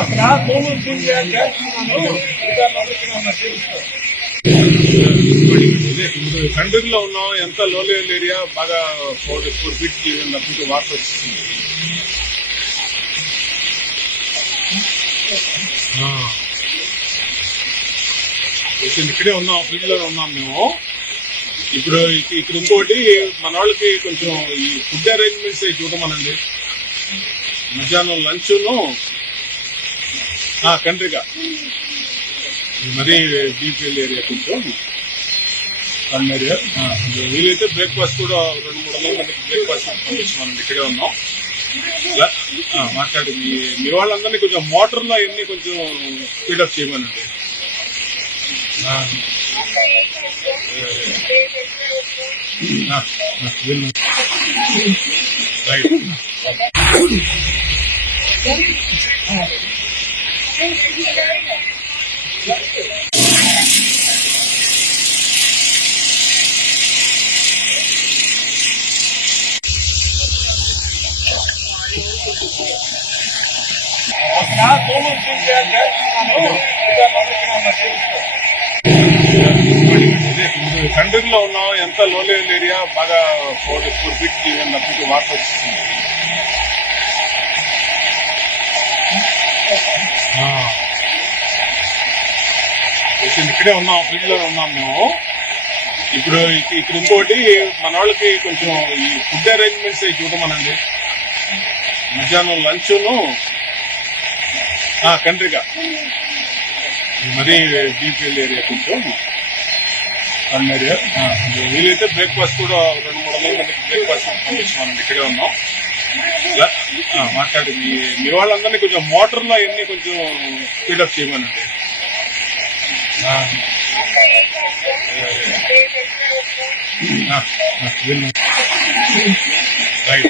అక్కడ కోమల్ సింగ్ చేస్తున్నాను. కంట్రీలో ఉన్నాం, ఎంత లోలేని ఏరియా, బాగా 4 ఫీట్ నప్పికి వాటర్ వచ్చింది. ఇక్కడే ఉన్నాం, ఫీల్డ్ లో ఉన్నాం మేము. ఇప్పుడు ఇక్కడ ఇంకోటి మన వాళ్ళకి కొంచెం ఈ ఫుడ్ అరేంజ్మెంట్స్ చూడమనండి. మధ్యాహ్నం లంచ్ను కంట్రీగా మరీ బీపీఎల్ ఏరియా కొంచెం సన్ ఏరియా. వీలైతే బ్రేక్ఫాస్ట్ కూడా 2-3 మందికి బ్రేక్ఫాస్ట్ పంపిస్తున్నామండి. ఇక్కడే ఉన్నాం. మాట్లాడి మీ వాళ్ళందరినీ కొంచెం మోటార్లో అవన్నీ కొంచెం స్పీడప్ చేయమనండి. రైట్. కోమల్ సింగ్ చేస్తున్నాను. కంట్రీలో ఉన్నాం, ఎంత లోలేని ఏరియా, బాగా 4 ఫీట్ నప్పికి వాటర్ వచ్చింది. ఇక్కడే ఉన్నాం, ఫీల్డ్ లో ఉన్నాం మేము. ఇప్పుడు ఇక్కడ ఇంకోటి మన వాళ్ళకి కొంచెం ఈ ఫుడ్ అరేంజ్మెంట్స్ చూడమనండి. మధ్యాహ్నం లంచ్ను కంట్రీగా మరీ బీపీఎల్ ఏరియా కొంచెం సన్ ఏరియా. వీలైతే బ్రేక్ఫాస్ట్ కూడా 2-3 మందికి బ్రేక్ఫాస్ట్ పంపిస్తున్నామండి. ఇక్కడే ఉన్నాం. మాట్లాడి మీ వాళ్ళందరినీ కొంచెం మోటార్లో అవన్నీ కొంచెం స్పీడప్ చేయమనండి. రైట్.